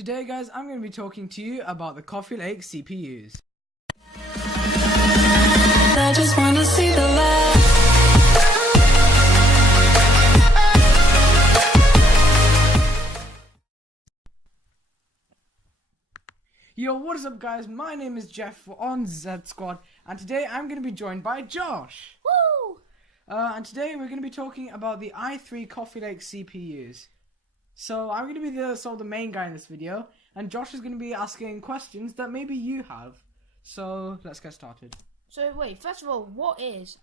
Today guys, I'm going to be talking to you about the Coffee Lake CPUs. I just wanna see the light. Yo, what is up guys? My name is Jeff on ZedSquad, and today I'm going to be joined by Josh. Woo! And today we're going to be talking about the i3 Coffee Lake CPUs. So I'm going to be the main guy in this video, and Josh is going to be asking questions that maybe you have. So let's get started. So wait, first of all, what is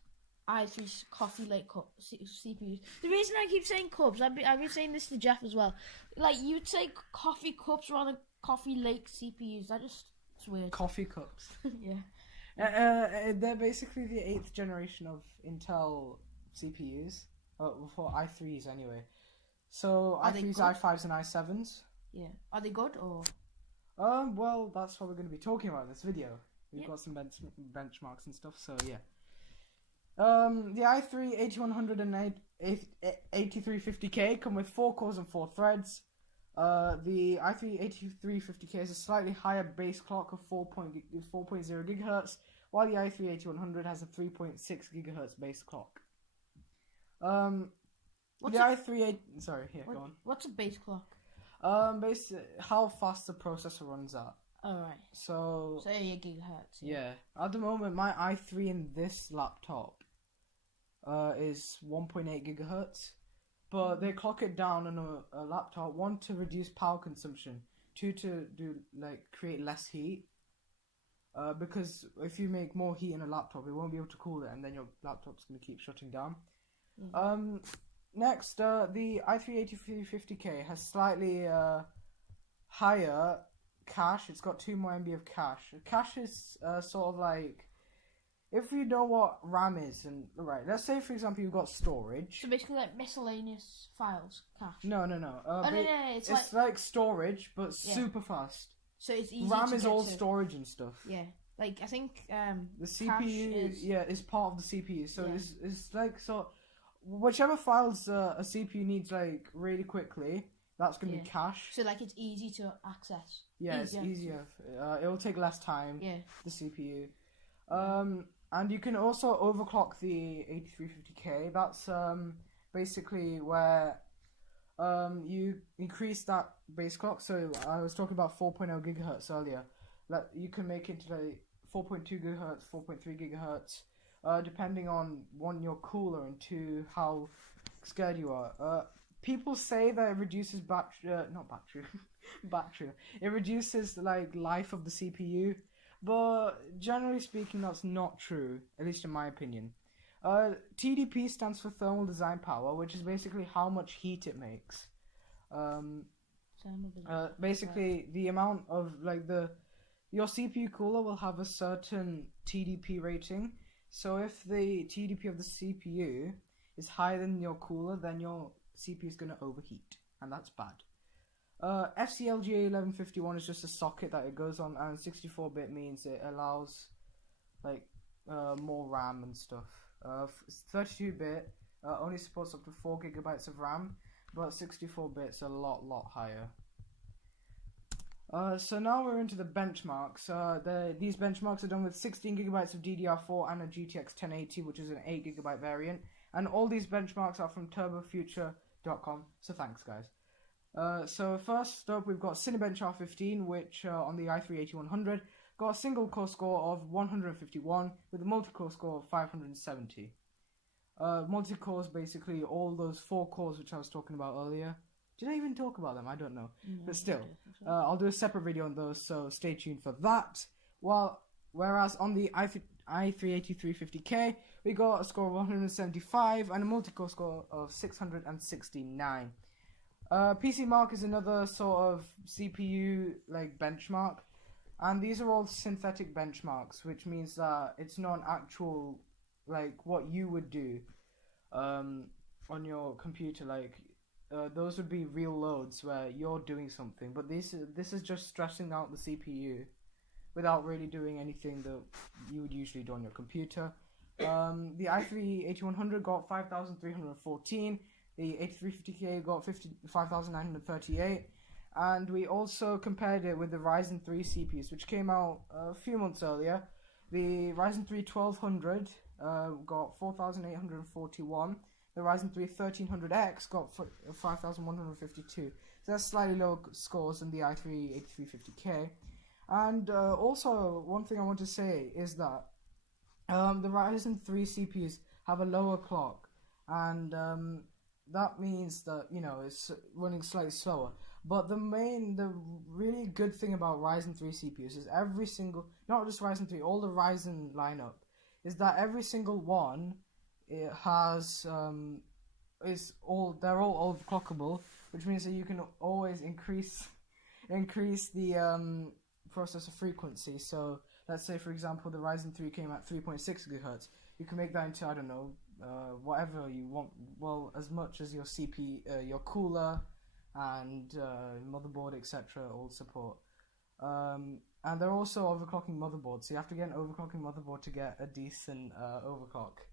i3's Coffee Lake CPUs? The reason I keep saying cups, I've been saying this to Jeff as well. Like, you'd say coffee cups rather than Coffee Lake CPUs. It's weird. Coffee cups. Yeah. They're basically the 8th generation of Intel CPUs. For i3s anyway. So Are they i3s, good? i5s, and i7s. Yeah. Are they good or? Well, that's what we're going to be talking about in this video. We've got some benchmarks and stuff, so yeah. The i3 8100 and 8350K come with 4 cores and 4 threads. The i3 8350K is a slightly higher base clock of 4.0 GHz, while the i3 8100 has a 3.6 GHz base clock. Go on. What's a base clock? How fast the processor runs at. Alright. So 8 gigahertz. yeah. At the moment, my i3 in this laptop is 1.8 gigahertz, but they clock it down on a laptop. 1, to reduce power consumption. 2, to create less heat. Because if you make more heat in a laptop, it won't be able to cool it, and then your laptop's gonna keep shutting down. Mm-hmm. Next, the i3 8350K has slightly higher cache. It's got 2 more MB of cache. Cache is sort of like, if you know what RAM is, and right, let's say for example you've got storage. So basically, like miscellaneous files cache. No. It's like storage, but super fast. So it's easy. RAM to is get all to. storage and stuff. Yeah. Like, I think The CPU is part of the CPU, so Yeah. it's like whichever files a CPU needs like really quickly, that's gonna be cache. So like, it's easy to access. Yeah, it's easier. It will take less time. Yeah. The CPU. And you can also overclock the 8350K. That's basically where you increase that base clock. So I was talking about 4.0 gigahertz earlier. You can make it to like 4.2 gigahertz, 4.3 gigahertz, depending on 1, your cooler, and 2, how scared you are. People say that it reduces battery. It reduces like life of the CPU, but generally speaking, that's not true. At least in my opinion. TDP stands for thermal design power, which is basically how much heat it makes. Basically, the amount of your CPU cooler will have a certain TDP rating. So if the TDP of the CPU is higher than your cooler, then your CPU is going to overheat, and that's bad. FCLGA 1151 is just a socket that it goes on, and 64-bit means it allows more RAM and stuff. 32-bit only supports up to 4 gigabytes of RAM, but 64-bit's a lot higher. So now we're into the benchmarks. These benchmarks are done with 16 gigabytes of DDR4 and a GTX 1080, which is an 8 gigabyte variant. And all these benchmarks are from turbofuture.com. So thanks, guys. So first up, we've got Cinebench R15, which on the i3 8100 got a single core score of 151 with a multi-core score of 570. Multi-core is basically all those 4 cores which I was talking about earlier. Did I even talk about them? I don't know. No, but still, I'll do a separate video on those, so stay tuned for that. Whereas on the i3 8350K, we got a score of 175 and a multi-core score of 669. PC Mark is another sort of CPU benchmark, and these are all synthetic benchmarks, which means that it's not an actual what you would do on your computer. Those would be real loads where you're doing something, but this is just stressing out the CPU without really doing anything that you would usually do on your computer. The i3 8100 got 5,314, the 8350K got 55,938, and we also compared it with the Ryzen 3 CPUs, which came out a few months earlier. The Ryzen 3 1200 got 4,841. The Ryzen 3 1300X got 5,152. So that's slightly lower scores than the i3 8350K. And also, one thing I want to say is that the Ryzen 3 CPUs have a lower clock, and that means that, you know, it's running slightly slower. But the really good thing about Ryzen 3 CPUs is every single, not just Ryzen 3, all the Ryzen lineup, is that every single one, it has, they're all overclockable, which means that you can always increase the processor frequency. So let's say, for example, the Ryzen 3 came at 3.6 GHz. You can make that into, I don't know, whatever you want. Well, as much as your your cooler and motherboard, etc. all support. And they're also overclocking motherboards, so you have to get an overclocking motherboard to get a decent overclock.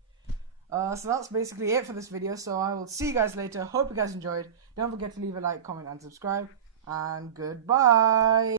So that's basically it for this video, so I will see you guys later. Hope you guys enjoyed. Don't forget to leave a like, comment and subscribe, and goodbye!